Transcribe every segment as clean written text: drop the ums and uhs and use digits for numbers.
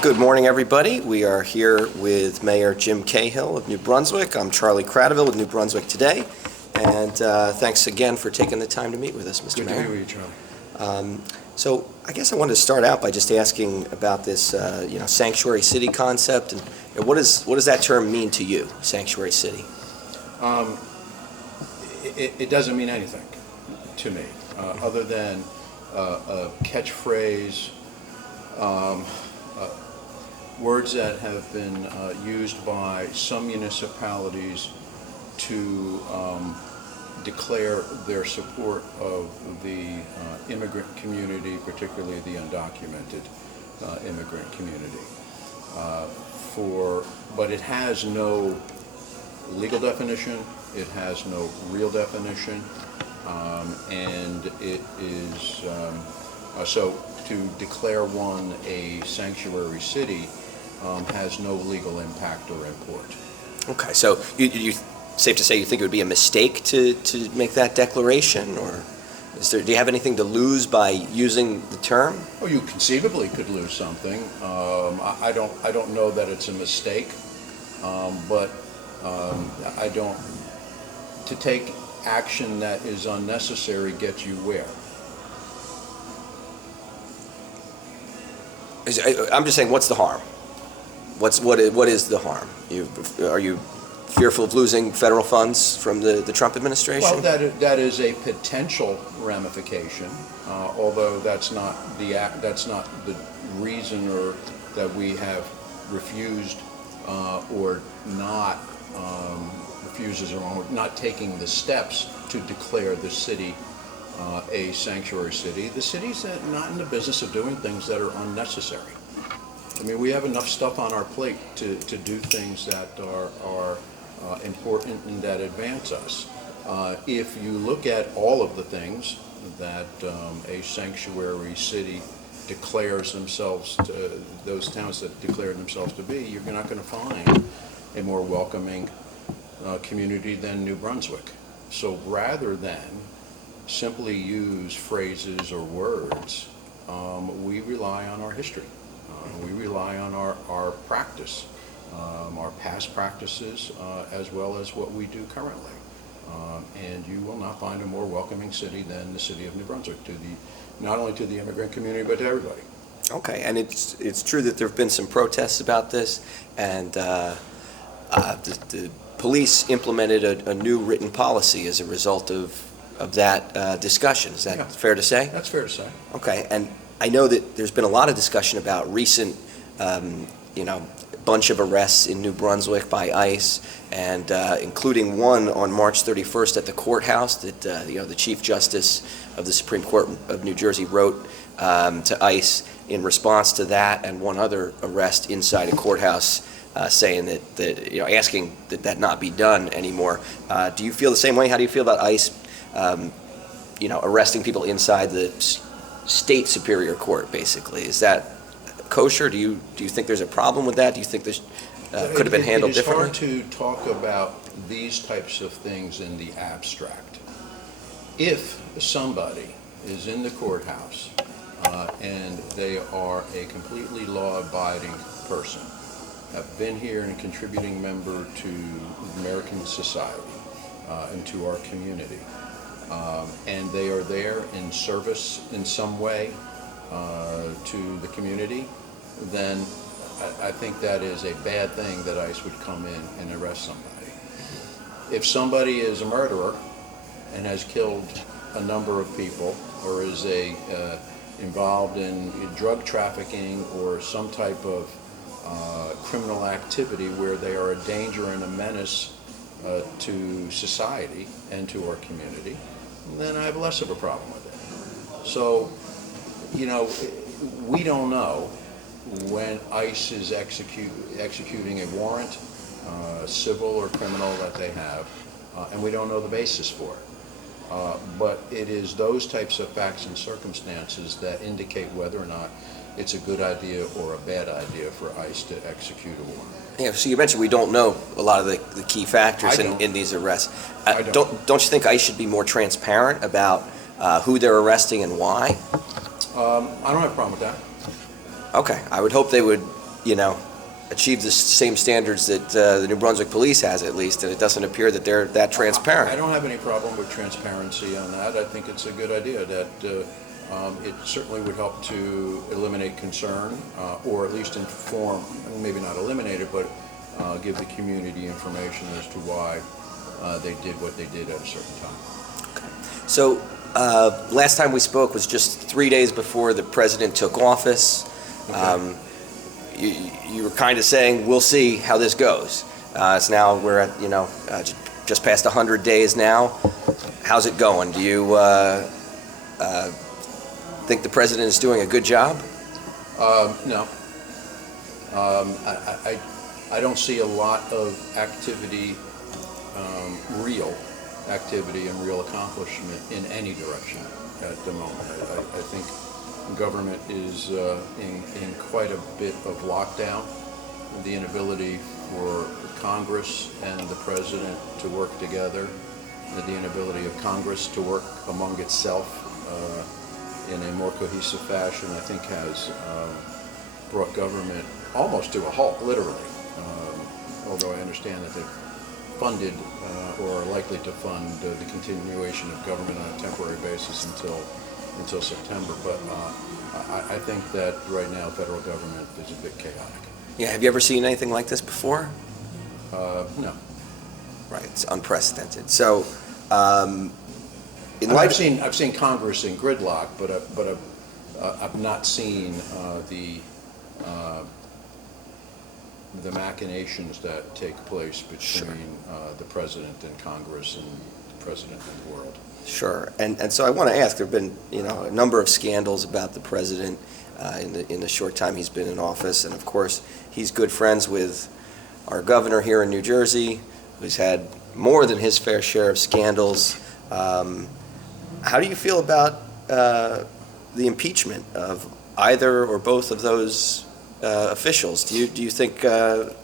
Good morning, everybody. We are here with Mayor Jim Cahill of New Brunswick. I'm Charlie Cradaville with New Brunswick Today, and thanks again for taking the time to meet with us, Mr. Mayor. Good to be with you, Charlie. So I guess I wanted to start out by just asking about this, sanctuary city concept, and what does that term mean to you, sanctuary city? It doesn't mean anything to me, other than a catchphrase, words that have been used by some municipalities to declare their support of the immigrant community, particularly the undocumented immigrant community. But it has no legal definition, it has no real definition, and it is, so to declare one a sanctuary city has no legal impact or import. Okay, so you safe to say you think it would be a mistake to make that declaration, or do you have anything to lose by using the term? Oh, you conceivably could lose something. I don't know that it's a mistake, but I don't. To take action that is unnecessary gets you where? I'm just saying, what's the harm? What is the harm? Are you fearful of losing federal funds from the Trump administration? Well, that is a potential ramification, although that's not the reason or that we have refused or not refuses or not taking the steps to declare the city a sanctuary city. The city's not in the business of doing things that are unnecessary. I mean, we have enough stuff on our plate to do things that are important and that advance us. If you look at all of the things that a sanctuary city declares themselves to, those towns that declare themselves to be, you're not going to find a more welcoming community than New Brunswick. So rather than simply use phrases or words, we rely on our history. We rely on our practice, our past practices, as well as what we do currently. And you will not find a more welcoming city than the city of New Brunswick, not only to the immigrant community, but to everybody. Okay, and it's true that there have been some protests about this, and the police implemented a new written policy as a result of that discussion. Is that fair to say? That's fair to say. Okay, and I know that there's been a lot of discussion about recent, bunch of arrests in New Brunswick by ICE, and including one on March 31st at the courthouse that the Chief Justice of the Supreme Court of New Jersey wrote to ICE in response to that, and one other arrest inside a courthouse saying that asking that not be done anymore. Do you feel the same way? How do you feel about ICE, arresting people inside the state superior court, basically? Is that kosher? Do you think there's a problem with that? Do you think this could have been handled differently? It is hard to talk about these types of things in the abstract. If somebody is in the courthouse and they are a completely law-abiding person, have been here and a contributing member to American society and to our community, and they are there in service in some way to the community, then I think that is a bad thing that ICE would come in and arrest somebody. If somebody is a murderer and has killed a number of people, or is involved in drug trafficking or some type of criminal activity where they are a danger and a menace to society and to our community, then I have less of a problem with it. So, we don't know when ICE is executing a warrant, civil or criminal, that they have, and we don't know the basis for it. But it is those types of facts and circumstances that indicate whether or not it's a good idea or a bad idea for ICE to execute a warrant. Yeah, so you mentioned we don't know a lot of the key factors in these arrests. Don't you think ICE should be more transparent about who they're arresting and why? I don't have a problem with that. Okay, I would hope they would achieve the same standards that the New Brunswick police has, at least, and it doesn't appear that they're that transparent. I don't have any problem with transparency on that. I think it's a good idea that it certainly would help to eliminate concern, or at least inform, maybe not eliminate it, but give the community information as to why they did what they did at a certain time. Okay. So last time we spoke was just 3 days before the president took office. Okay. You were kind of saying, we'll see how this goes. It's now, we're at, just past 100 days now. How's it going? Do you think the president is doing a good job? No. I don't see a lot of activity, real activity and real accomplishment in any direction at the moment. I think government is in quite a bit of lockdown. The inability for Congress and the president to work together, the inability of Congress to work among itself in a more cohesive fashion, I think has brought government almost to a halt, literally. Although I understand that they've funded or are likely to fund the continuation of government on a temporary basis until September, but I think that right now federal government is a bit chaotic. Yeah, have you ever seen anything like this before? No. Right, it's unprecedented. So, I've seen Congress in gridlock, but I've not seen the machinations that take place between the president and Congress and the president and the world. Sure, and so I want to ask. There have been a number of scandals about the president in the short time he's been in office, and of course he's good friends with our governor here in New Jersey, who's had more than his fair share of scandals. How do you feel about the impeachment of either or both of those officials? Do you think do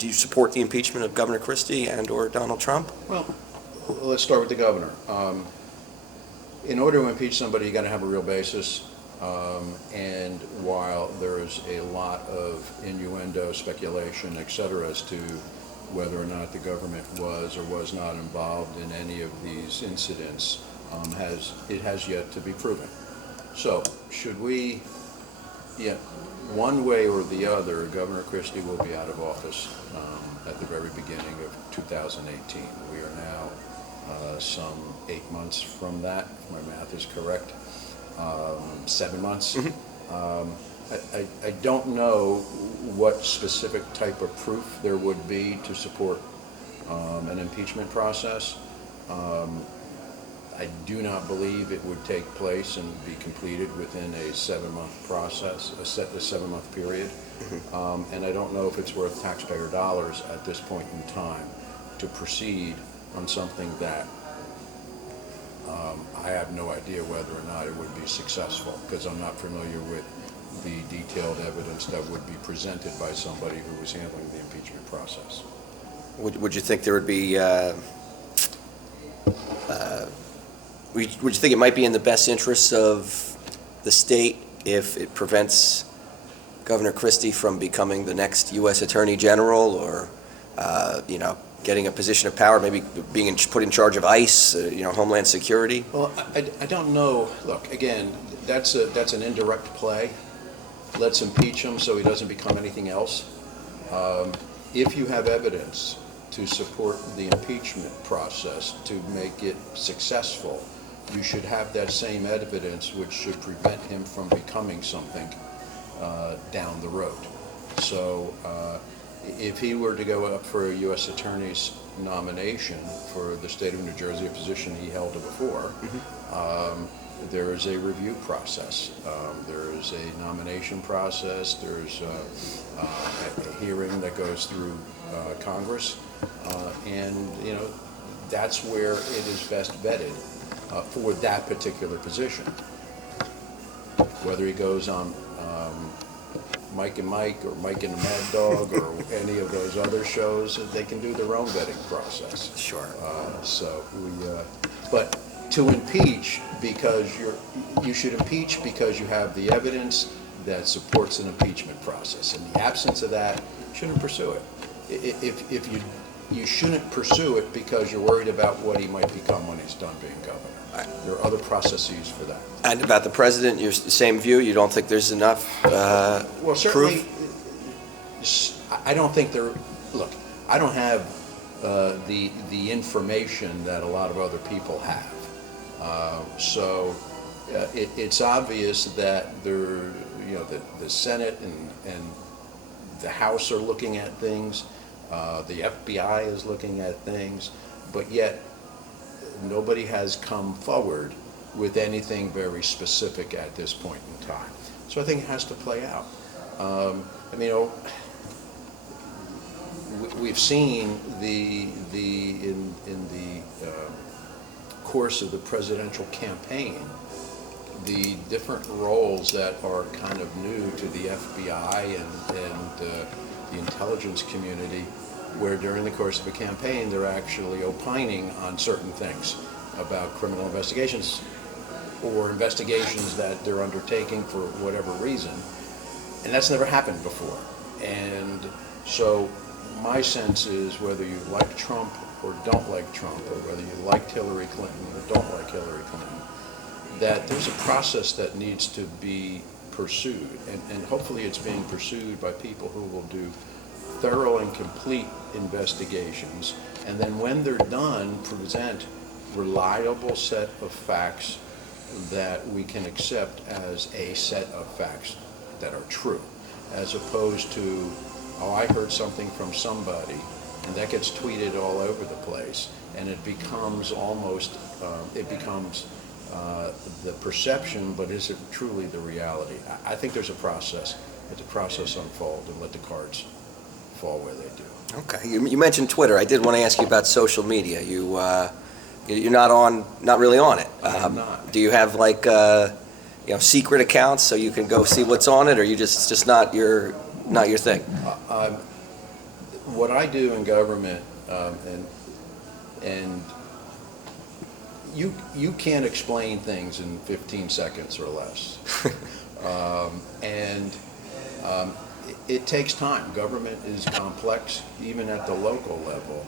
you support the impeachment of Governor Christie and or Donald Trump? Well, let's start with the governor. In order to impeach somebody, you got to have a real basis. And while there's a lot of innuendo, speculation, et cetera, as to whether or not the government was or was not involved in any of these incidents, it has yet to be proven. So, should we, one way or the other, Governor Christie will be out of office at the very beginning of 2018. We are now some 8 months from that, if my math is correct. 7 months. Mm-hmm. I don't know what specific type of proof there would be to support an impeachment process. I do not believe it would take place and be completed within a 7-month process, a 7-month period. Mm-hmm. And I don't know if it's worth taxpayer dollars at this point in time to proceed on something that I have no idea whether or not it would be successful, because I'm not familiar with the detailed evidence that would be presented by somebody who was handling the impeachment process. Would you think there would be, would you think it might be in the best interests of the state if it prevents Governor Christie from becoming the next U.S. Attorney General, or, getting a position of power, maybe being put in charge of ICE, Homeland Security? Well, I don't know. Look, again, that's an indirect play. Let's impeach him so he doesn't become anything else. If you have evidence to support the impeachment process to make it successful, you should have that same evidence, which should prevent him from becoming something down the road. So if he were to go up for a U.S. Attorney's nomination for the state of New Jersey, a position he held before, mm-hmm. There is a review process. There is a nomination process. There's a hearing that goes through Congress, and that's where it is best vetted for that particular position. Whether he goes on Mike and Mike or Mike and the Mad Dog or any of those other shows, they can do their own vetting process. Sure. But to impeach, because you should impeach because you have the evidence that supports an impeachment process. In the absence of that, you shouldn't pursue it. If you shouldn't pursue it because you're worried about what he might become when he's done being governor. There are other processes for that. And about the president, you're the same view? You don't think there's enough Well, certainly, proof? I don't think there. Look, I don't have the information that a lot of other people have. So it's obvious that the Senate and the House are looking at things. The FBI is looking at things, but yet nobody has come forward with anything very specific at this point in time. So I think it has to play out. We've seen in the course of the presidential campaign the different roles that are kind of new to the FBI and the intelligence community, where during the course of a campaign they're actually opining on certain things about criminal investigations or investigations that they're undertaking for whatever reason. And that's never happened before. And so my sense is, whether you like Trump or don't like Trump, or whether you liked Hillary Clinton or don't like Hillary Clinton, that there's a process that needs to be pursued. And hopefully it's being pursued by people who will do thorough and complete investigations, and then when they're done, present reliable set of facts that we can accept as a set of facts that are true, as opposed to, oh, I heard something from somebody, and that gets tweeted all over the place, and it becomes almost, the perception, but is it truly the reality? I think there's a process. Let the process unfold and let the cards fall where they do. Okay. You mentioned Twitter. I did want to ask you about social media. You're not really on it. I'm not. Do you have secret accounts so you can go see what's on it, or it's just not your thing? What I do in government, and you can't explain things in 15 seconds or less. It takes time. Government is complex, even at the local level.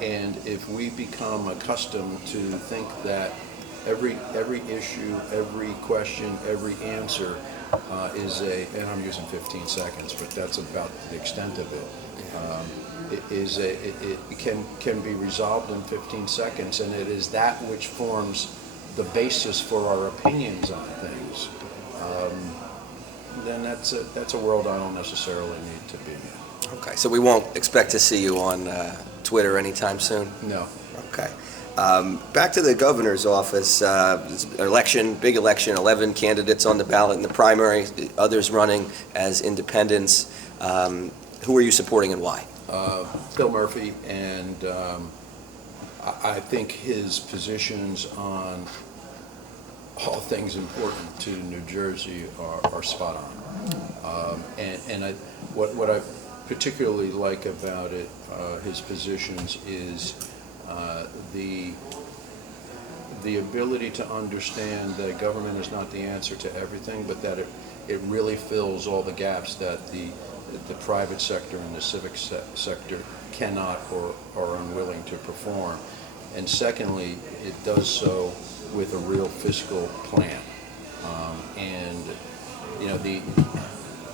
And if we become accustomed to think that every issue, every question, every answer and I'm using 15 seconds, but that's about the extent of it, it can be resolved in 15 seconds, and it is that which forms the basis for our opinions on things. Then that's a world I don't necessarily need to be in. Okay, so we won't expect to see you on Twitter anytime soon? No. Okay. Back to the governor's office, big election, 11 candidates on the ballot in the primary, others running as independents. Who are you supporting and why? Phil Murphy, and I think his positions on all things important to New Jersey are spot on. What I particularly like about it, his positions, is the ability to understand that government is not the answer to everything, but that it really fills all the gaps that the private sector and the civic sector cannot or are unwilling to perform. And secondly, it does so with a real fiscal plan.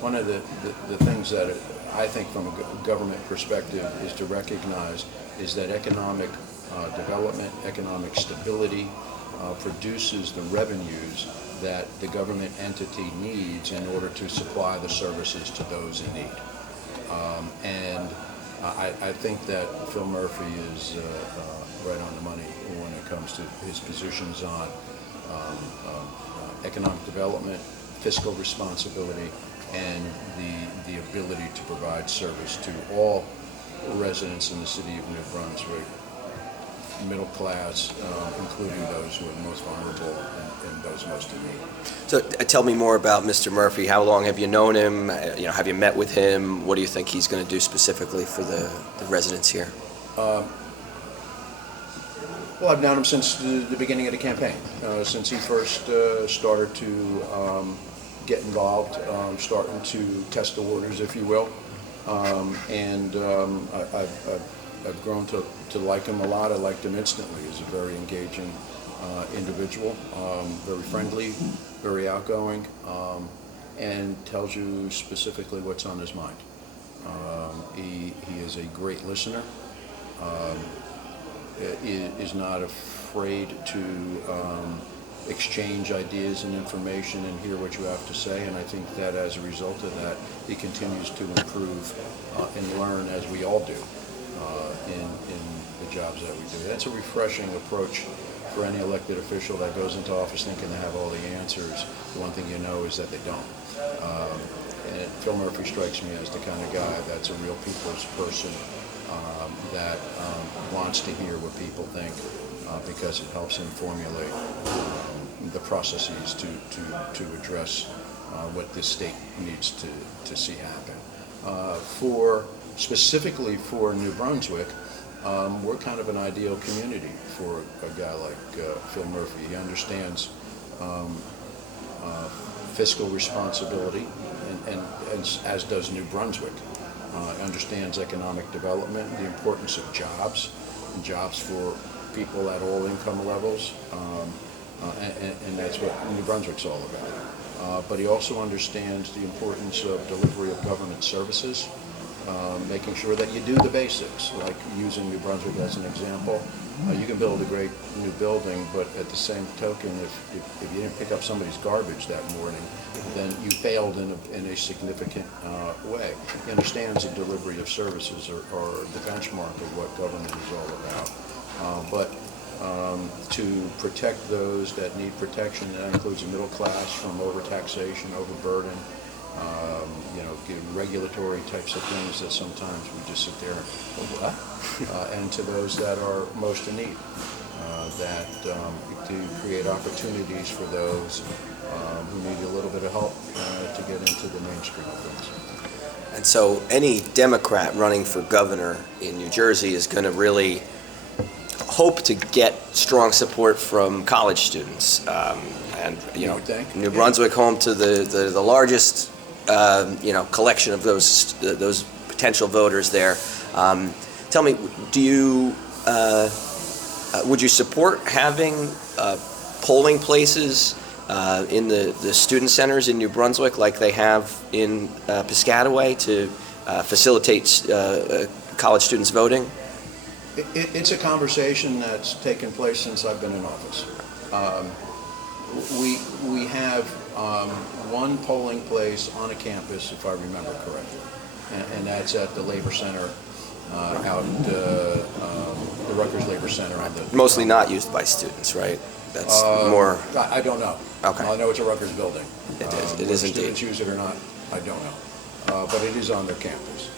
One of the things that I think from a government perspective is to recognize is that economic development, economic stability produces the revenues that the government entity needs in order to supply the services to those in need. I think that Phil Murphy is right on the money when it comes to his positions on economic development, fiscal responsibility, and the ability to provide service to all residents in the city of New Brunswick, middle class, including those who are most vulnerable and those most in need. So tell me more about Mr. Murphy. How long have you known him? Have you met with him? What do you think he's going to do specifically for the residents here? Well, I've known him since the beginning of the campaign, since he first started to get involved, starting to test the waters, if you will. I've grown to like him a lot. I liked him instantly. He's a very engaging individual, very friendly, very outgoing, and tells you specifically what's on his mind. He is a great listener, is not afraid to exchange ideas and information and hear what you have to say, and I think that as a result of that, he continues to improve and learn, as we all do, in the jobs that we do. That's a refreshing approach for any elected official that goes into office thinking they have all the answers. The one thing you know is that they don't. And Phil Murphy strikes me as the kind of guy that's a real people's person, that wants to hear what people think, because it helps him formulate the processes to address what this state needs to see happen. Specifically for New Brunswick, we're kind of an ideal community for a guy like Phil Murphy. He understands fiscal responsibility, and as does New Brunswick. Understands economic development, the importance of jobs, and jobs for people at all income levels, and that's what New Brunswick's all about. But he also understands the importance of delivery of government services, making sure that you do the basics, like using New Brunswick as an example. You can build a great new building, but at the same token, if you didn't pick up somebody's garbage that morning, then you failed in a significant way. He understands the delivery of services or the benchmark of what government is all about. But to protect those that need protection, that includes the middle class from overtaxation, overburden, regulatory types of things that sometimes we just sit there and and to those that are most in need, to create opportunities for those who need a little bit of help to get into the mainstream of things. And so any Democrat running for governor in New Jersey is going to really hope to get strong support from college students. And New Brunswick, home to the largest collection of those potential voters there. Tell me, would you support having polling places in the student centers in New Brunswick like they have in Piscataway to facilitate college students voting? It's a conversation that's taken place since I've been in office. We have one polling place on a campus, if I remember correctly, and that's at the Labor Center out at the Rutgers Labor Center. Mostly not used by students, right? That's more... I don't know. Okay. I know it's a Rutgers building. It is. It is indeed. Students use it or not, I don't know. But it is on their campus.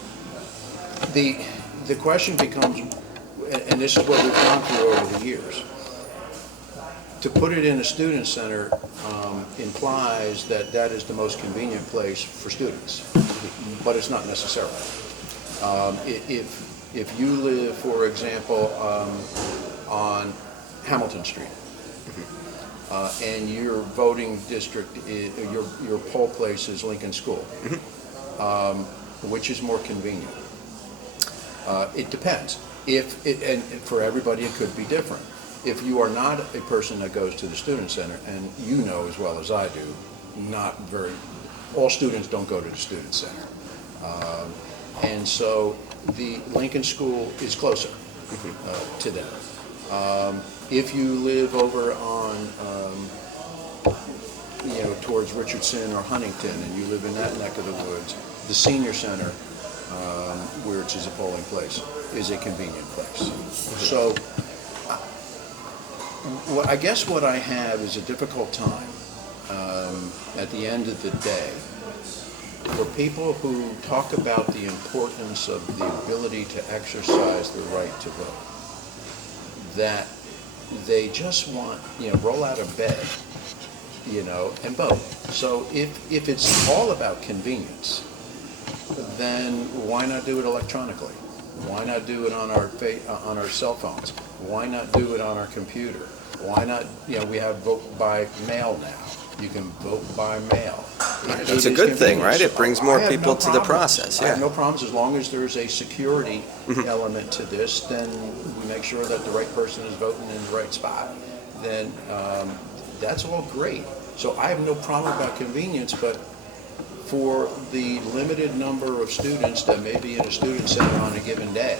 The question becomes, and this is what we've gone through over the years, to put it in a student center implies that that is the most convenient place for students, but it's not necessarily. If you live, for example, on Hamilton Street, and your voting district, your poll place is Lincoln School, which is more convenient? It depends. And for everybody, it could be different. If you are not a person that goes to the student center, and you know as well as I do, all students don't go to the student center. And so the Lincoln School is closer to them. If you live over on, towards Richardson or Huntington, and you live in that neck of the woods, the senior center, which is a polling place, is a convenient place. So I guess what I have is a difficult time at the end of the day for people who talk about the importance of the ability to exercise the right to vote, that they just want, roll out of bed, and vote. So if it's all about convenience, then why not do it electronically? Why not do it on our cell phones? Why not do it on our computer? Why not, we have vote by mail now. You can vote by mail. That's a good thing, right? It brings more people to the process. I have Yeah. no problems as long as there's a security element to this. Then we make sure that the right person is voting in the right spot. Then that's all great. So I have no problem about convenience, but for the limited number of students that may be in a student center on a given day,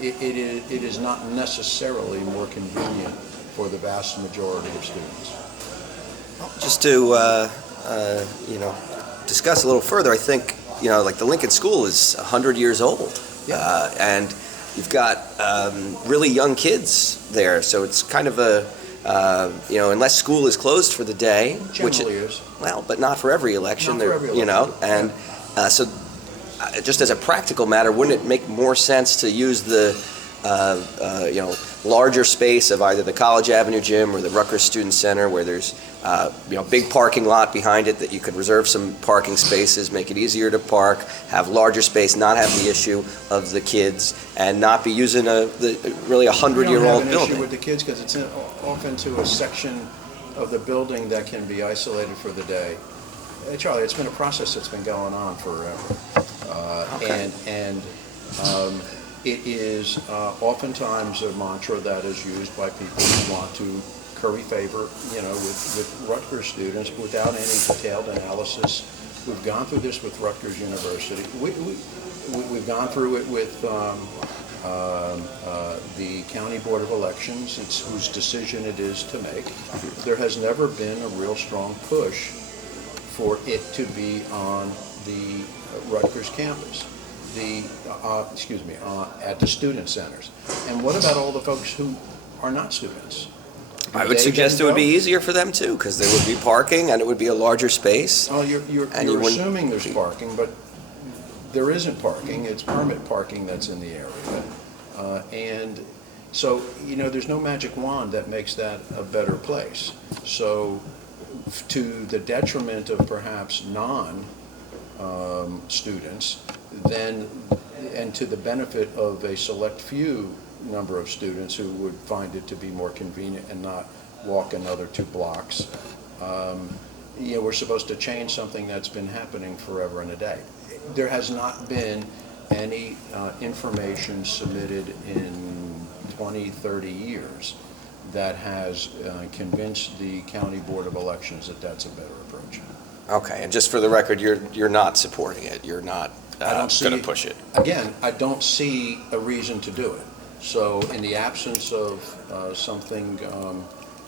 it is not necessarily more convenient for the vast majority of students. Just to discuss a little further, I think like the Lincoln School is 100 years old, and you've got really young kids there, so it's kind of a unless school is closed for the day, Generally is. well, but not for every election. Not for every election. And so just as a practical matter, wouldn't it make more sense to use the larger space of either the College Avenue gym or the Rutgers Student Center, where there's big parking lot behind it that you could reserve some parking spaces, make it easier to park, have larger space, not have the issue of the kids, and not be using really 100-year-old building. We don't have an building. issue with the kids because it's off into a section of the building that can be isolated for the day. Charlie, it's been a process that's been going on forever, Okay. and it is oftentimes a mantra that is used by people who want to curry favor, with Rutgers students without any detailed analysis. We've gone through this with Rutgers University. We've gone through it with the County Board of Elections, whose decision it is to make. There has never been a real strong push for it to be on the Rutgers campus. At the student centers. And what about all the folks who are not students? I would suggest it would be easier for them too, because there would be parking and it would be a larger space. Oh, you're assuming there's parking, but there isn't parking. It's permit parking that's in the area. And so, there's no magic wand that makes that a better place. So, to the detriment of perhaps students, then, and to the benefit of a select few number of students who would find it to be more convenient and not walk another 2 blocks, we're supposed to change something that's been happening forever and a day. There has not been any information submitted in 20, 30 years that has convinced the County Board of Elections that that's a better approach. Okay, and just for the record, you're not supporting it. You're not going to push it. Again, I don't see a reason to do it. So in the absence of something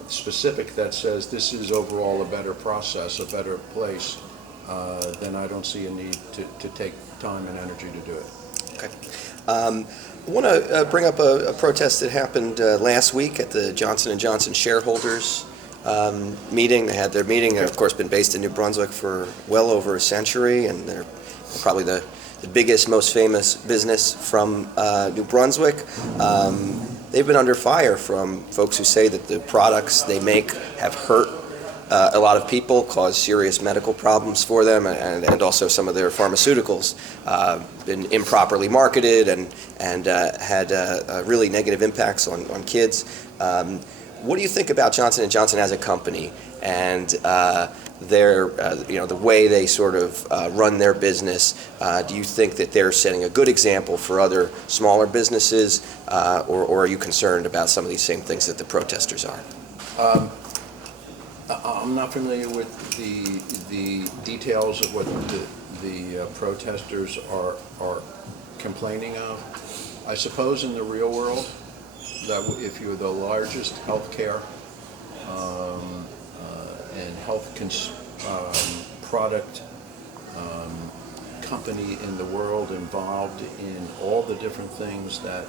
specific that says this is overall a better process, a better place, then I don't see a need to take time and energy to do it. Okay. I want to bring up a protest that happened last week at the Johnson & Johnson shareholders meeting. They had their meeting. They've, of course, been based in New Brunswick for well over a century, and they're probably the biggest, most famous business from New Brunswick. They've been under fire from folks who say that the products they make have hurt a lot of people, caused serious medical problems for them, and also some of their pharmaceuticals been improperly marketed and had really negative impacts on kids. What do you think about Johnson & Johnson as a company and their, the way they sort of run their business? Do you think that they're setting a good example for other smaller businesses, or are you concerned about some of these same things that the protesters are? I'm not familiar with the details of what the protesters are complaining of. I suppose in the real world, that if you're the largest healthcare and health product company in the world, involved in all the different things that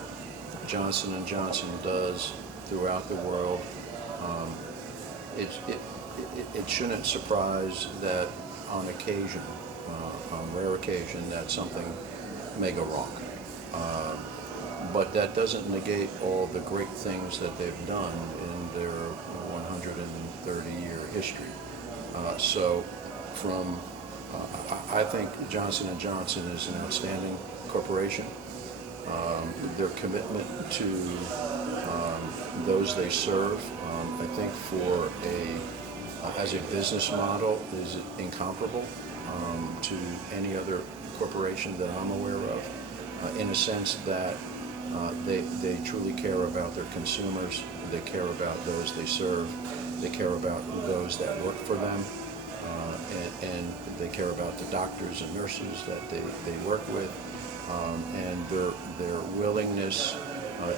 Johnson & Johnson does throughout the world, it shouldn't surprise that on occasion, on rare occasion, that something may go wrong. But that doesn't negate all the great things that they've done in their 130-year history. I think Johnson & Johnson is an outstanding corporation. Their commitment to those they serve I think for as a business model is incomparable to any other corporation that I'm aware of, in a sense that they truly care about their consumers, they care about those they serve, they care about those that work for them, and they care about the doctors and nurses that they work with, and their willingness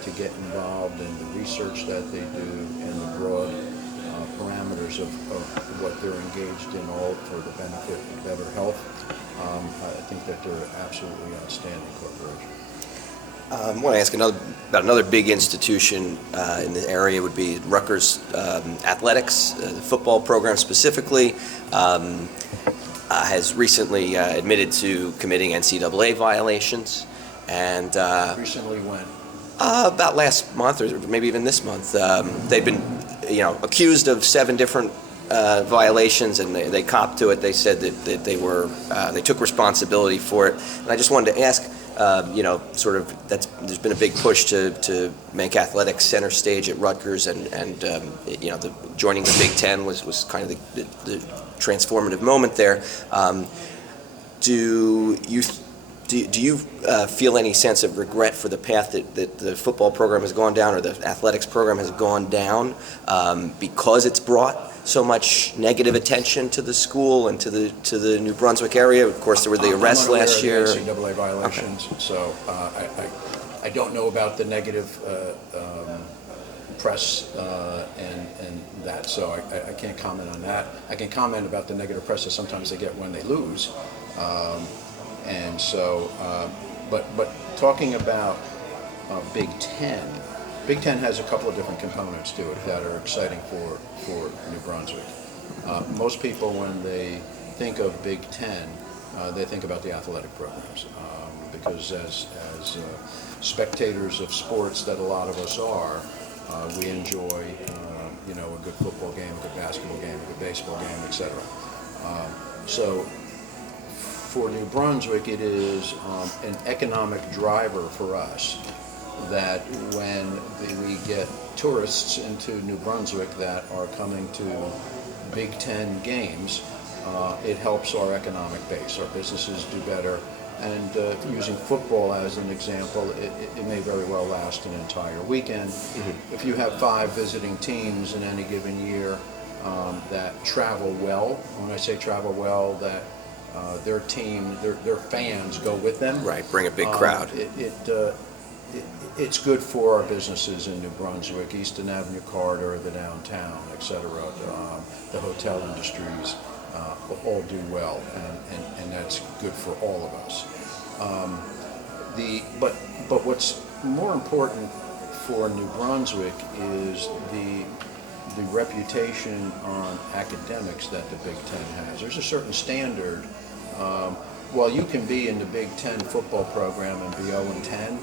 to get involved in the research that they do and the broad parameters of what they're engaged in, all for the benefit of better health. I think that they're an absolutely outstanding corporation. I want to ask about another big institution in the area would be Rutgers Athletics, the football program specifically, has recently admitted to committing NCAA violations. And Recently when? about last month, or maybe even this month, they've been, accused of 7 different violations, and they copped to it. They said that they took responsibility for it. And I just wanted to ask, there's been a big push to make athletics center stage at Rutgers, and joining the Big Ten was kind of the transformative moment there. Do you feel any sense of regret for the path that the football program has gone down, or the athletics program has gone down, because it's brought so much negative attention to the school and to the New Brunswick area? Of course, there were the arrests last year. I'm unaware of the NCAA violations, okay. So I don't know about the negative press and that, so I can't comment on that. I can comment about the negative press that sometimes they get when they lose. And so, but talking about Big Ten has a couple of different components to it that are exciting for New Brunswick. Most people, when they think of Big Ten, they think about the athletic programs, because as spectators of sports that a lot of us are, we enjoy a good football game, a good basketball game, a good baseball game, etc. So for New Brunswick, it is an economic driver for us that when we get tourists into New Brunswick that are coming to Big Ten games, it helps our economic base. Our businesses do better. And using football as an example, it may very well last an entire weekend. Mm-hmm. If you have 5 visiting teams in any given year that travel well, when I say travel well, that their team, their fans go with them. Right, bring a big crowd. It's good for our businesses in New Brunswick, Easton Avenue corridor, the downtown, etc. The hotel industries all do well, and that's good for all of us. But what's more important for New Brunswick is the reputation on academics that the Big Ten has. There's a certain standard. While you can be in the Big Ten football program and be 0-10,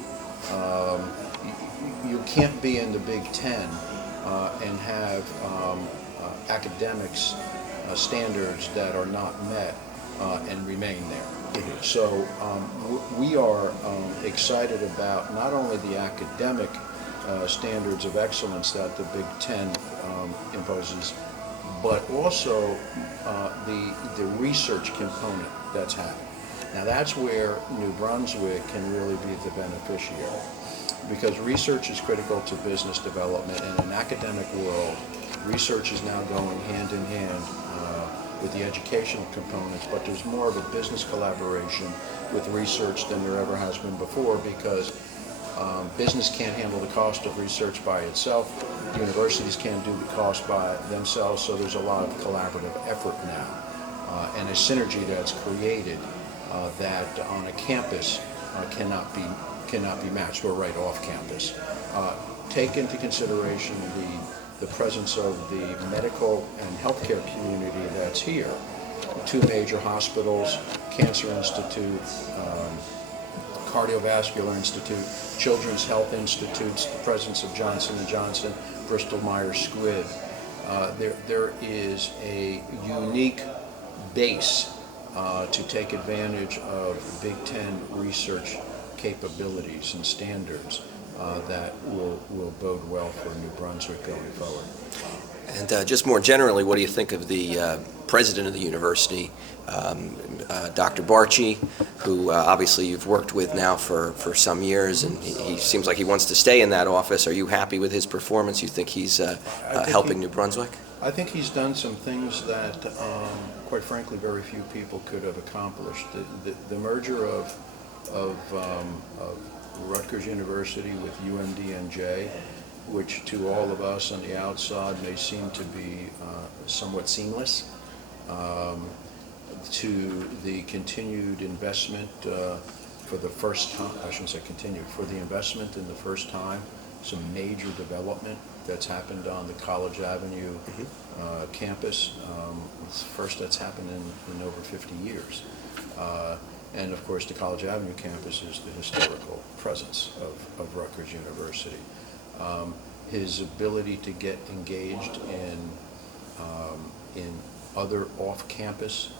you can't be in the Big Ten and have academics standards that are not met and remain there. Mm-hmm. So we are excited about not only the academic standards of excellence that the Big Ten imposes, but also the research component that's happening. Now that's where New Brunswick can really be the beneficiary, because research is critical to business development. In an academic world, research is now going hand in hand with the educational components, but there's more of a business collaboration with research than there ever has been before, because business can't handle the cost of research by itself. Universities can't do the cost by themselves, so there's a lot of collaborative effort now, and a synergy that's created that on a campus cannot be matched, or right off campus. Take into consideration the presence of the medical and healthcare community that's here. 2 major hospitals, Cancer Institute, Cardiovascular Institute, Children's Health Institutes, the presence of Johnson & Johnson, Bristol Myers Squibb. There is a unique base to take advantage of Big Ten research capabilities and standards that will bode well for New Brunswick going forward. And just more generally, what do you think of the president of the university, Dr. Barchi, who obviously you've worked with now for some years, and he seems like he wants to stay in that office. Are you happy with his performance? You think he's helping New Brunswick? I think he's done some things that, quite frankly, very few people could have accomplished. The merger of Rutgers University with UMDNJ, which to all of us on the outside may seem to be somewhat seamless, to the continued investment for the first time, I shouldn't say continued, for the investment in the first time, some major development that's happened on the College Avenue campus. It's the first that's happened in over 50 years. And of course, the College Avenue campus is the historical presence of Rutgers University. His ability to get engaged in other off-campus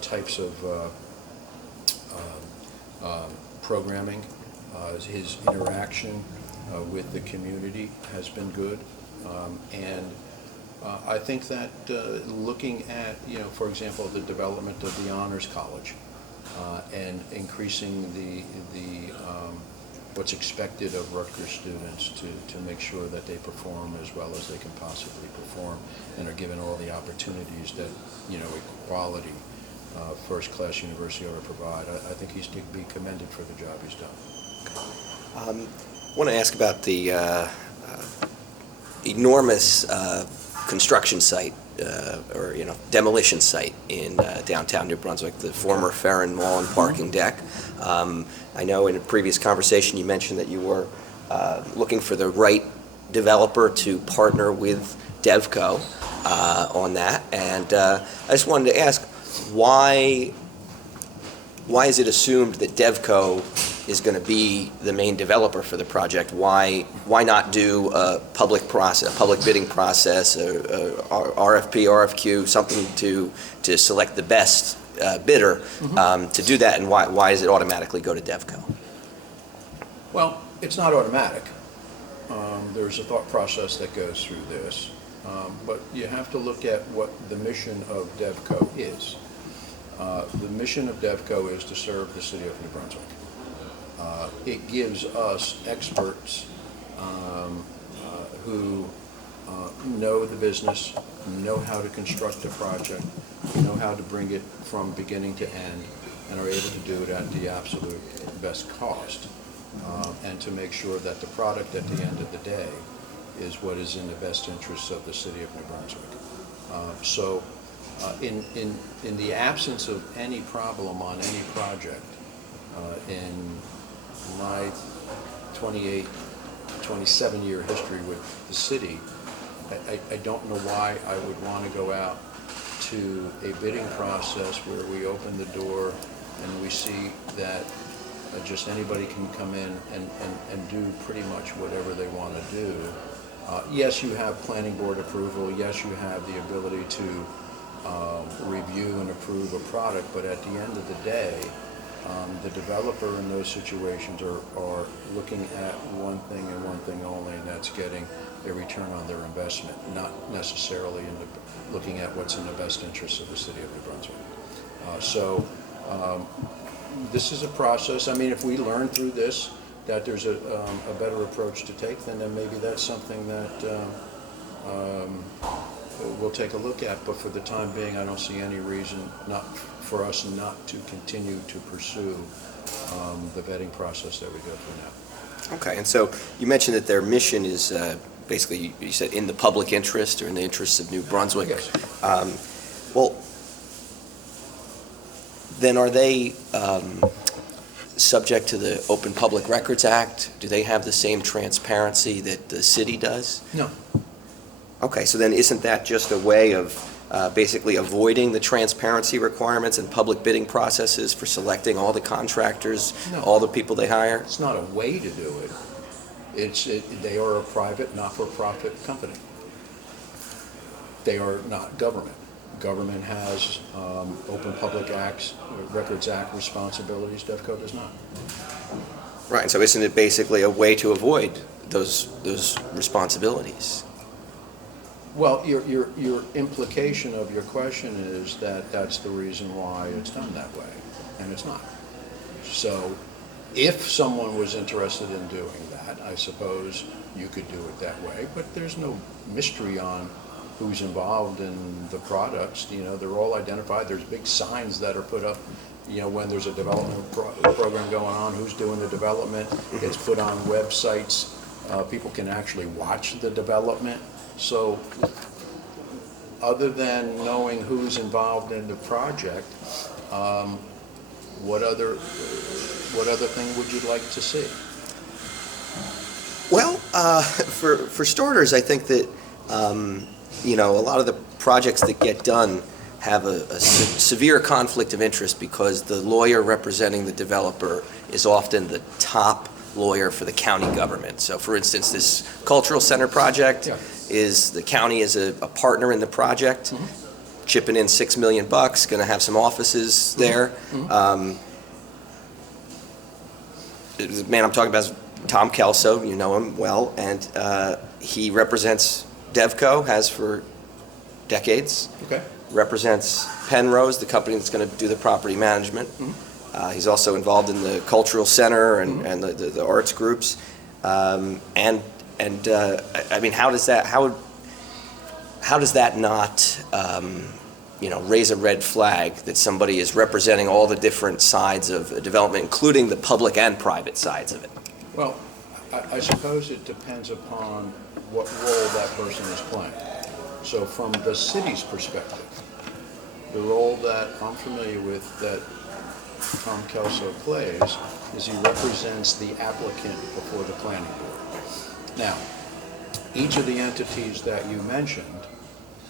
types of programming, his interaction with the community has been good, and I think that looking at, for example, the development of the Honors College and increasing the what's expected of Rutgers students to make sure that they perform as well as they can possibly perform and are given all the opportunities that a quality first-class university ought to provide. I think he's to be commended for the job he's done. I want to ask about the enormous construction site or demolition site in downtown New Brunswick, the former Farron Mall and parking deck. I know in a previous conversation you mentioned that you were looking for the right developer to partner with Devco on that, and I just wanted to ask, why is it assumed that Devco is going to be the main developer for the project? Why not do a public process, a public bidding process, a RFP, RFQ, something to select the best bidder to do that, and why does it automatically go to Devco? Well, it's not automatic. There's a thought process that goes through this, but you have to look at what the mission of Devco is. The mission of Devco is to serve the city of New Brunswick. It gives us experts who know the business, know how to construct a project, know how to bring it from beginning to end, and are able to do it at the absolute best cost, and to make sure that the product at the end of the day is what is in the best interests of the city of New Brunswick. So in the absence of any problem on any project, in my 27-year history with the city, I don't know why I would want to go out to a bidding process where we open the door and we see that just anybody can come in and do pretty much whatever they want to do. Yes, you have planning board approval. Yes, you have the ability to review and approve a product, but at the end of the day, the developer in those situations are looking at one thing and one thing only, and that's getting a return on their investment, not necessarily looking at what's in the best interest of the city of New Brunswick. So this is a process. I mean, if we learn through this that there's a better approach to take, then maybe that's something that we'll take a look at. But for the time being, I don't see any reason for us not to continue to pursue the vetting process that we go through now. Okay, and so you mentioned that their mission is basically, you said, in the public interest or in the interests of New Brunswick. Yes. Well, then are they subject to the Open Public Records Act? Do they have the same transparency that the city does? No. Okay, so then isn't that just a way of basically avoiding the transparency requirements and public bidding processes for selecting all the contractors, No. all the people they hire? It's not a way to do it. They are a private, not-for-profit company. They are not government. Government has Open Public Records Act responsibilities. Devco does not. Right, and so isn't it basically a way to avoid those responsibilities? Well, your implication of your question is that that's the reason why it's done that way, and it's not. So if someone was interested in doing that, I suppose you could do it that way, but there's no mystery on who's involved in the products. You know, they're all identified. There's big signs that are put up, you know, when there's a development program going on, who's doing the development. It's put on websites. People can actually watch the development. So other than knowing who's involved in the project, what other thing would you like to see? Well, for starters, I think that you know, a lot of the projects that get done have a severe conflict of interest because the lawyer representing the developer is often the top lawyer for the county government. So, for instance, this cultural center project is the county is a partner in the project, chipping in $6 million, going to have some offices there. The man I'm talking about is Tom Kelso, you know him well, and he represents Devco, has for decades. Okay. Represents Penrose, the company that's going to do the property management. He's also involved in the cultural center and the arts groups. I mean, how does that not you know, raise a red flag that somebody is representing all the different sides of a development, including the public and private sides of it? Well, I suppose it depends upon what role that person is playing. So from the city's perspective, the role that I'm familiar with that Tom Kelso plays is he represents the applicant before the planning board. Now, each of the entities that you mentioned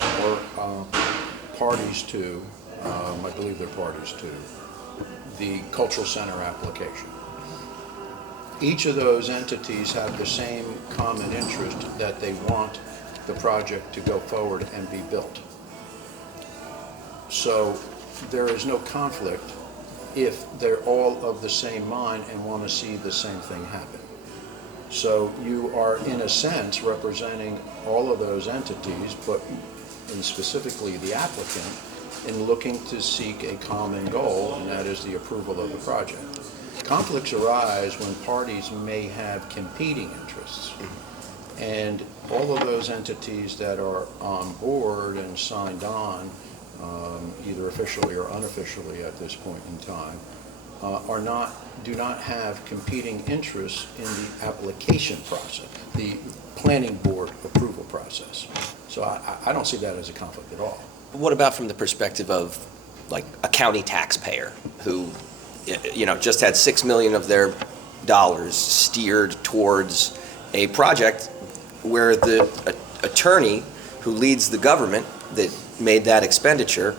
are parties to, I believe they're parties to, the cultural center application. Each of those entities have the same common interest that they want the project to go forward and be built. So there is no conflict if they're all of the same mind and want to see the same thing happen. So you are, in a sense, representing all of those entities, but and specifically the applicant, in looking to seek a common goal, and that is the approval of the project. Conflicts arise when parties may have competing interests. And all of those entities that are on board and signed on, either officially or unofficially at this point in time, do not have competing interests in the application process, the planning board approval process. So I don't see that as a conflict at all. What about from the perspective of, like, a county taxpayer who, you know, just had $6 million of their dollars steered towards a project where the attorney who leads the government that made that expenditure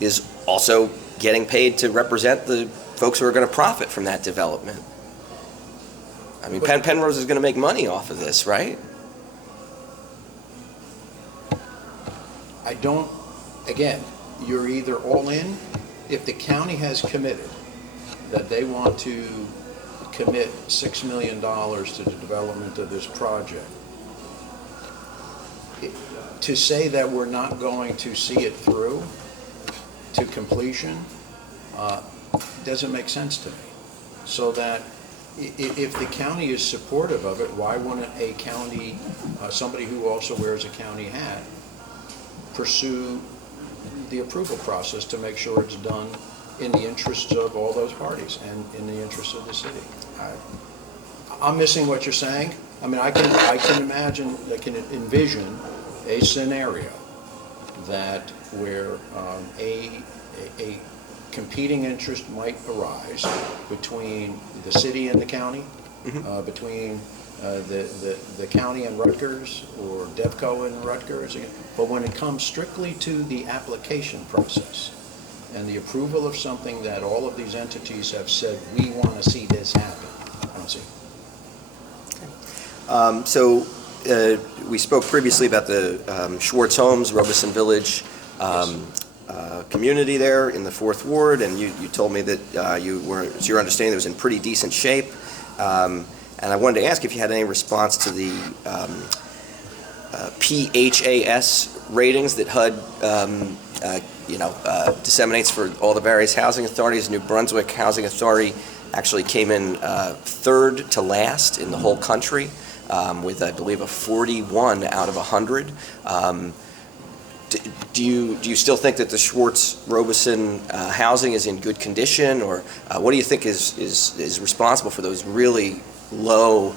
is also getting paid to represent the folks who are going to profit from that development? I mean, Penrose is going to make money off of this, right? I don't, again, you're either all in, if the county has committed that they want to commit $6 million to the development of this project, to say that we're not going to see it through to completion doesn't make sense to me. So that if the county is supportive of it, why wouldn't a county, somebody who also wears a county hat, pursue the approval process to make sure it's done in the interests of all those parties and in the interests of the city? I'm missing what you're saying. I mean, I can imagine, I can envision a scenario that where a competing interest might arise between the city and the county, between the county and Rutgers, or Devco and Rutgers. But when it comes strictly to the application process and the approval of something that all of these entities have said, we want to see this happen, I don't see it. So we spoke previously about the Schwartz Homes, Robeson Village community there in the 4th Ward, and you told me that it's your understanding it was in pretty decent shape. And I wanted to ask if you had any response to the PHAS ratings that HUD disseminates for all the various housing authorities. New Brunswick Housing Authority actually came in third to last in the whole country with, I believe, a 41 out of 100. Do you still think that the Schwartz-Robeson housing is in good condition, or what do you think is responsible for those really low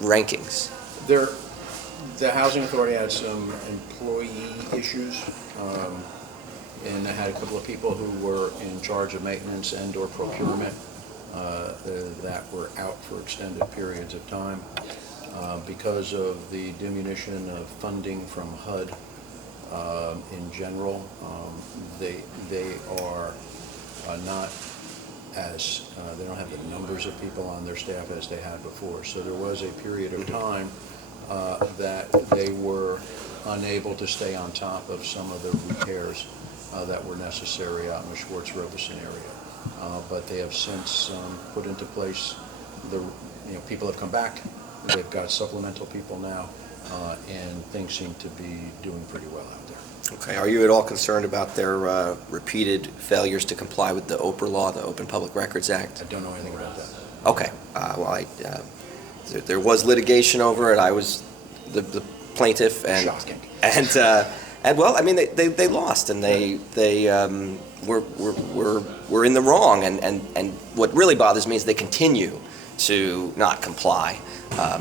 rankings? The housing authority had some employee issues, and they had a couple of people who were in charge of maintenance and/or procurement that were out for extended periods of time because of the diminution of funding from HUD. In general, they are not as they don't have the numbers of people on their staff as they had before. So there was a period of time that they were unable to stay on top of some of the repairs that were necessary out in the Schwartz-Robeson area. But they have since put into place people have come back. They've got supplemental people now, and things seem to be doing pretty well out there. Okay. Are you at all concerned about their repeated failures to comply with the OPRA law, the Open Public Records Act? I don't know anything about that. Okay. There was litigation over it. I was the plaintiff, and Shocking. And well, I mean, they lost, and they were in the wrong, and what really bothers me is they continue to not comply, I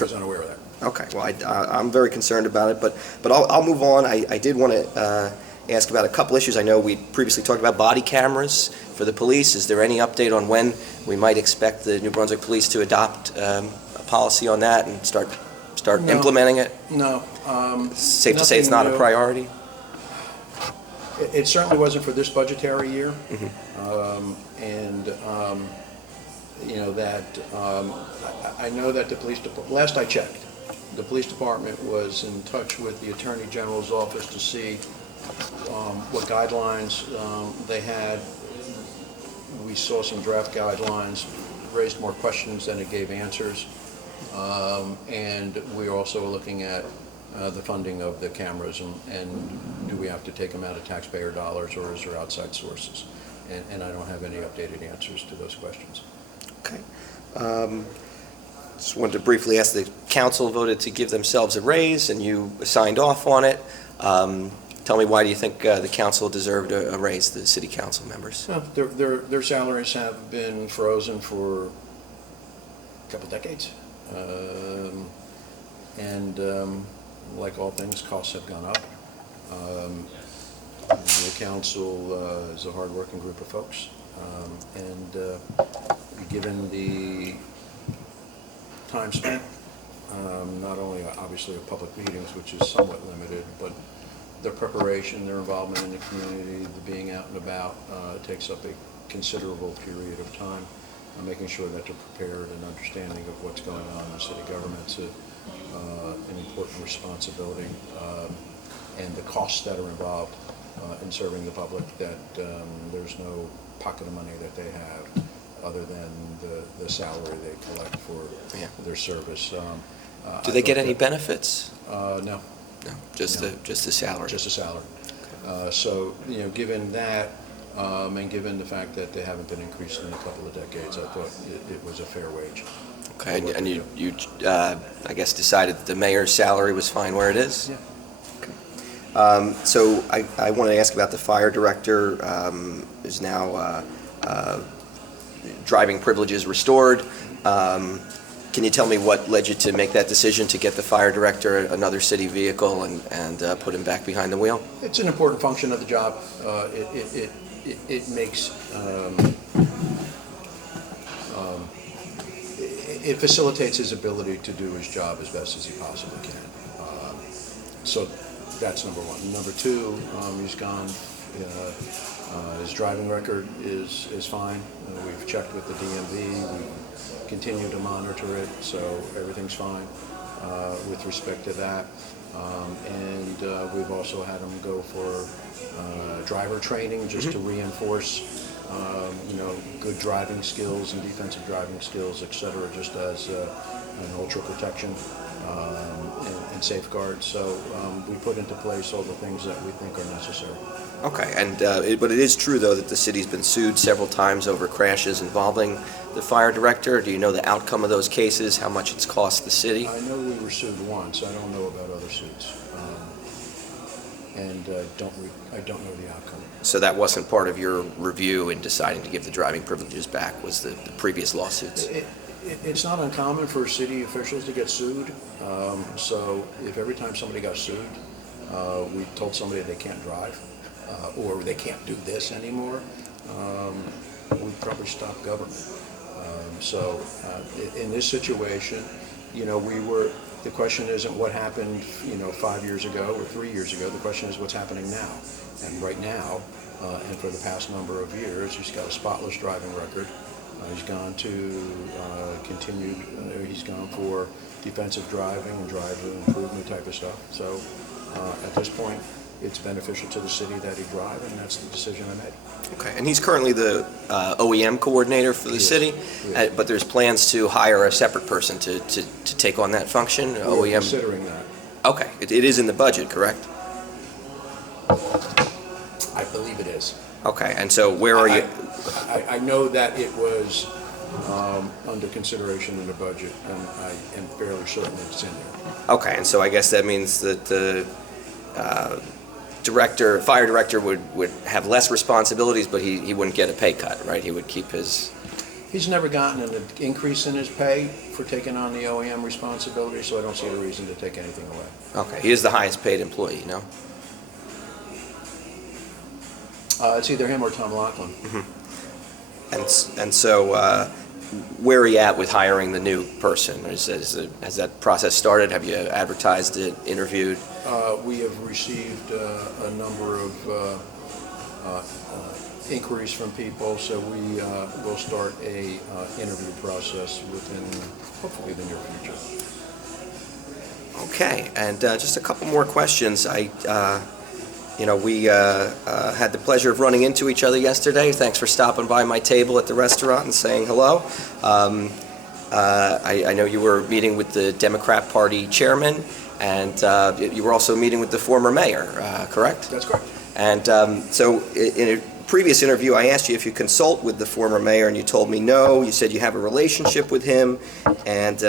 was unaware of that. Okay, well, I'm very concerned about it, but I'll move on. I did want to ask about a couple issues. I know we previously talked about body cameras for the police. Is there any update on when we might expect the New Brunswick Police to adopt a policy on that and start implementing it? No. Safe to say it's not a priority? It certainly wasn't for this budgetary year. I know that the police department, last I checked, the police department was in touch with the Attorney General's office to see what guidelines they had. We saw some draft guidelines, raised more questions than it gave answers. And we're also looking at the funding of the cameras and do we have to take them out of taxpayer dollars or is there outside sources? And I don't have any updated answers to those questions. Okay. Just wanted to briefly ask, the council voted to give themselves a raise and you signed off on it. Tell me, why do you think the council deserved a raise, the city council members? Their salaries have been frozen for a couple decades. Like all things, costs have gone up. The council is a hard-working group of folks, given the time spent, not only obviously of public meetings, which is somewhat limited, but their preparation, their involvement in the community, the being out and about takes up a considerable period of time. Making sure that they're prepared and understanding of what's going on in the city government's an important responsibility, and the costs that are involved in serving the public, that there's no pocket of money that they have other than the salary they collect for their service. Do they get any benefits? No. No, just the salary. Just the salary. So, given that, and given the fact that they haven't been increased in a couple of decades, I thought it was a fair wage. Okay, and you I guess decided that the mayor's salary was fine where it is? Yeah. Okay. So I want to ask about the fire director is now driving privileges restored. Can you tell me what led you to make that decision to get the fire director another city vehicle and put him back behind the wheel? It's an important function of the job. It makes it facilitates his ability to do his job as best as he possibly can. So that's number one. Number two, he's gone. His driving record is fine. We've checked with the DMV. We continue to monitor it, so everything's fine with respect to that. We've also had him go for driver training just to reinforce good driving skills and defensive driving skills, et cetera, just as an ultra protection and safeguards. So we put into place all the things that we think are necessary. Okay, and but it is true, though, that the city's been sued several times over crashes involving the fire director. Do you know the outcome of those cases, how much it's cost the city? I know we were sued once. I don't know about other suits. And I don't know the outcome. So that wasn't part of your review in deciding to give the driving privileges back, was the previous lawsuits? It's not uncommon for city officials to get sued. So if every time somebody got sued, we told somebody they can't drive or they can't do this anymore, we'd probably stop government. In this situation, the question isn't what happened, 5 years ago or 3 years ago. The question is what's happening now. And right now, and for the past number of years, he's got a spotless driving record. He's gone to he's gone for defensive driving and driver improvement type of stuff. So at this point, it's beneficial to the city that he drive, and that's the decision I made. Okay, and he's currently the OEM coordinator for the city, but there's plans to hire a separate person to take on that function, We're OEM? considering that. Okay, it is in the budget, correct? I believe it is. Okay, and so where are you? I know that it was under consideration in the budget, and I am fairly certain it's in there. Okay, and so I guess that means that the fire director would have less responsibilities, but he wouldn't get a pay cut, right? He would keep his... He's never gotten an increase in his pay for taking on the OEM responsibility, so I don't see a reason to take anything away. Okay, he is the highest paid employee, no? It's either him or Tom Laughlin. Mm-hmm. And so where are you at with hiring the new person? Has that process started? Have you advertised it, interviewed? We have received a number of inquiries from people, so we will start a interview process within hopefully the near future. Okay, and just a couple more questions. We had the pleasure of running into each other yesterday. Thanks for stopping by my table at the restaurant and saying hello. I know you were meeting with the Democrat Party chairman, and you were also meeting with the former mayor, correct? That's correct. And so in a previous interview, I asked you if you consult with the former mayor, and you told me no. You said you have a relationship with him, and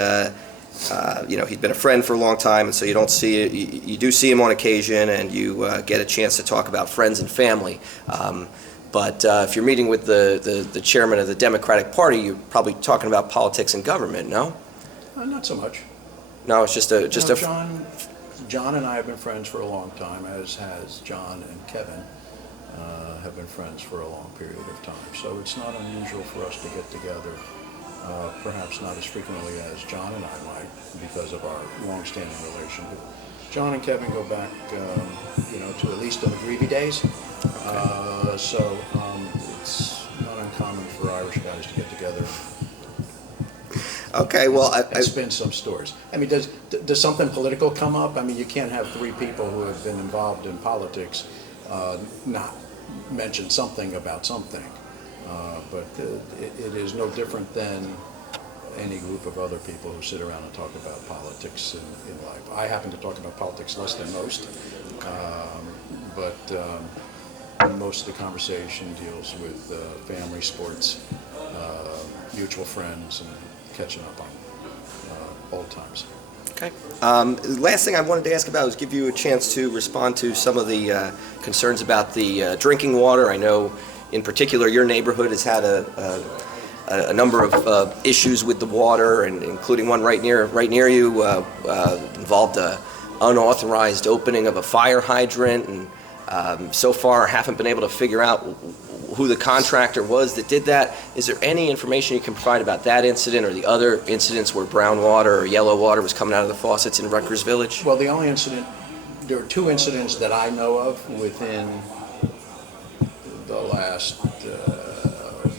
he'd been a friend for a long time, and so you do see him on occasion, and you get a chance to talk about friends and family. But if you're meeting with the chairman of the Democratic Party, you're probably talking about politics and government, no? Not so much. No, it's just a. John and I have been friends for a long time, as has John and Kevin have been friends for a long period of time. So it's not unusual for us to get together. Perhaps not as frequently as John and I might because of our long-standing relation. But John and Kevin go back, to at least the McGreevy days. Okay. So it's not uncommon for Irish guys to get together. Okay, well, and spin some stories. I mean, does something political come up? I mean, you can't have three people who have been involved in politics not mention something about something. But it is no different than any group of other people who sit around and talk about politics in life. I happen to talk about politics less than most, but most of the conversation deals with family, sports, mutual friends, and catching up on old times. Okay. The last thing I wanted to ask about was give you a chance to respond to some of the concerns about the drinking water. I know, in particular, your neighborhood has had a number of issues with the water, and including one right near you involved an unauthorized opening of a fire hydrant, and so far haven't been able to figure out who the contractor was that did that. Is there any information you can provide about that incident or the other incidents where brown water or yellow water was coming out of the faucets in Rutgers Village? Well, there are two incidents that I know of within the last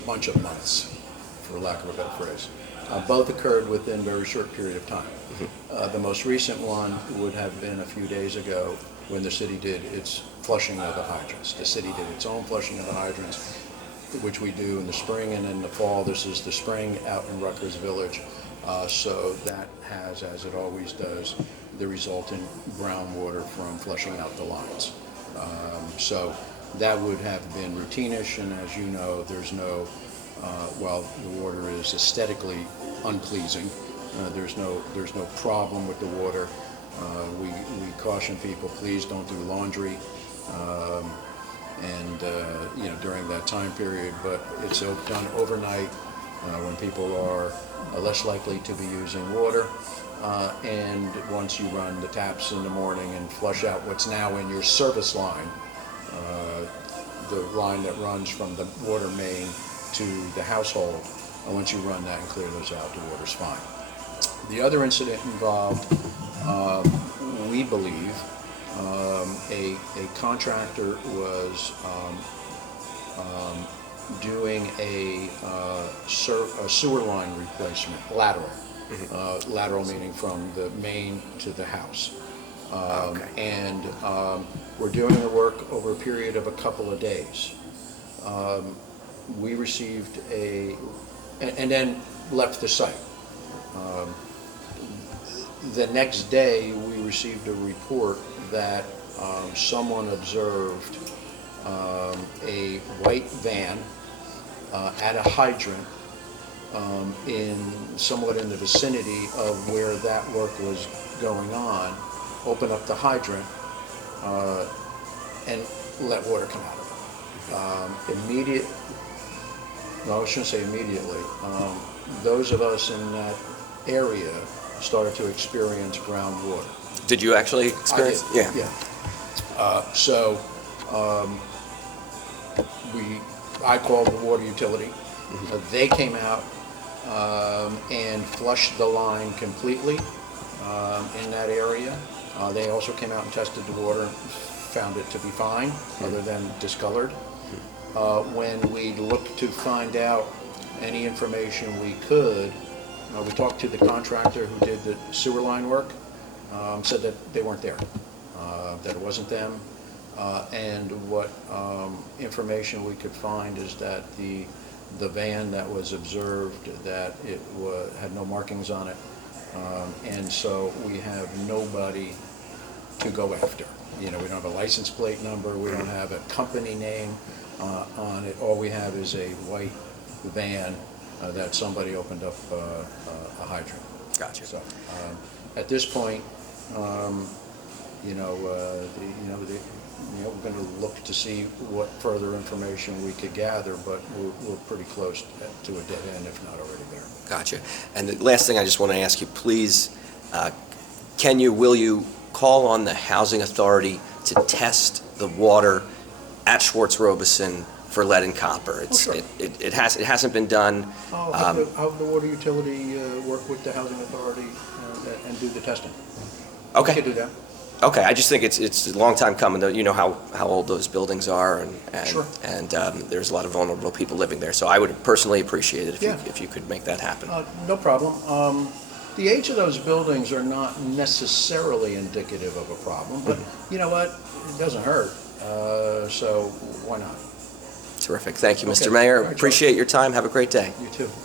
bunch of months, for lack of a better phrase. Both occurred within a very short period of time. Mm-hmm. The most recent one would have been a few days ago when the city did its flushing of the hydrants. The city did its own flushing of the hydrants. which we do in the spring and in the fall. This is the spring out in Rutgers Village. So that has, as it always does, the resultant groundwater from flushing out the lines. So that would have been routine-ish, and as you know, there's no, while the water is aesthetically unpleasing, there's no problem with the water. We caution people, please don't do laundry, during that time period, but it's done overnight when people are less likely to be using water. And once you run the taps in the morning and flush out what's now in your service line, the line that runs from the water main to the household, once you run that and clear those out, the water's fine. The other incident involved, we believe, a contractor was doing a sewer line replacement, lateral. Lateral meaning from the main to the house. And we're doing the work over a period of a couple of days. We received and then left the site. The next day, we received a report that someone observed a white van at a hydrant somewhat in the vicinity of where that work was going on, open up the hydrant and let water come out of it. No, I shouldn't say immediately. Those of us in that area started to experience groundwater. Did you actually experience? Yeah. I called the water utility. They came out and flushed the line completely in that area. They also came out and tested the water, found it to be fine, other than discolored. When we looked to find out any information we could, we talked to the contractor who did the sewer line work, said that they weren't there, that it wasn't them. And what information we could find is that the van that was observed, that it had no markings on it, and so we have nobody to go after. We don't have a license plate number, we don't have a company name on it. All we have is a white van that somebody opened up a hydrant. Gotcha. So at this point, we're going to look to see what further information we could gather, but we're pretty close to a dead end, if not already there. Gotcha. And the last thing I just want to ask you, please, will you call on the housing authority to test the water at Schwartz Robeson for lead and copper? Sure. It hasn't been done. I'll have the water utility work with the housing authority and do the testing. Okay. We can do that. Okay, I just think it's a long time coming, though. You know how old those buildings are, and Sure. There's a lot of vulnerable people living there. So I would personally appreciate it if you could make that happen. No problem. The age of those buildings are not necessarily indicative of a problem, but you know what? It doesn't hurt, so why not? Terrific. Thank you, Mr. Okay. Mayor. All right, Appreciate your time. Have a great day. You too.